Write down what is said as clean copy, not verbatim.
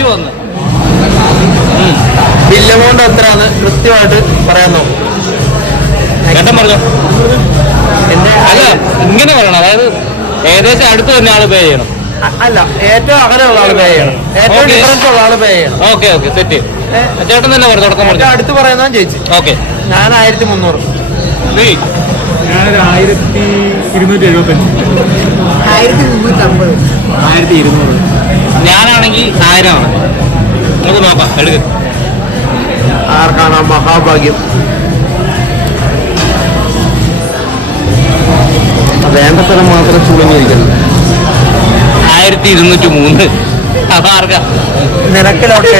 Bill വന്ന് bill amount എത്രയാണ് കൃത്യമായിട്ട് പറയാൻ നോക്കും. ചേട്ടൻ പറഞ്ഞോ. അല്ല ഇങ്ങനെ പറയണം, അതായത് ഏകദേശം അടുത്ത് തന്നെ ആള് പേ ചെയ്യണം. അല്ല, ഏറ്റവും അകലെയുള്ള ആള് പേ ചെയ്യണം, ഏറ്റവും ഡിഫറൻസ് ഉള്ള ആള് പേ ചെയ്യണം. Okay set. ചേട്ടൻ തന്നെ പറഞ്ഞു തുടക്കം പറഞ്ഞു. അടുത്ത് പറയുന്നതാണ് ചേച്ചി. ഓക്കെ. ഞാൻ 1300. ഞാനൊരു 1275. 1350. 1200. ഞാനാണെങ്കിൽ 1000 ആണ്. നമുക്ക് നോക്കാം, എടുക്ക. ആർക്കാണ് ആ മഹാഭാഗ്യം? വേണ്ട സ്ഥലം മാത്രം ചുളങ്ങിയിരിക്കുന്നത്. 1203. അതാർക്കാ നിനക്കിലോട്ട്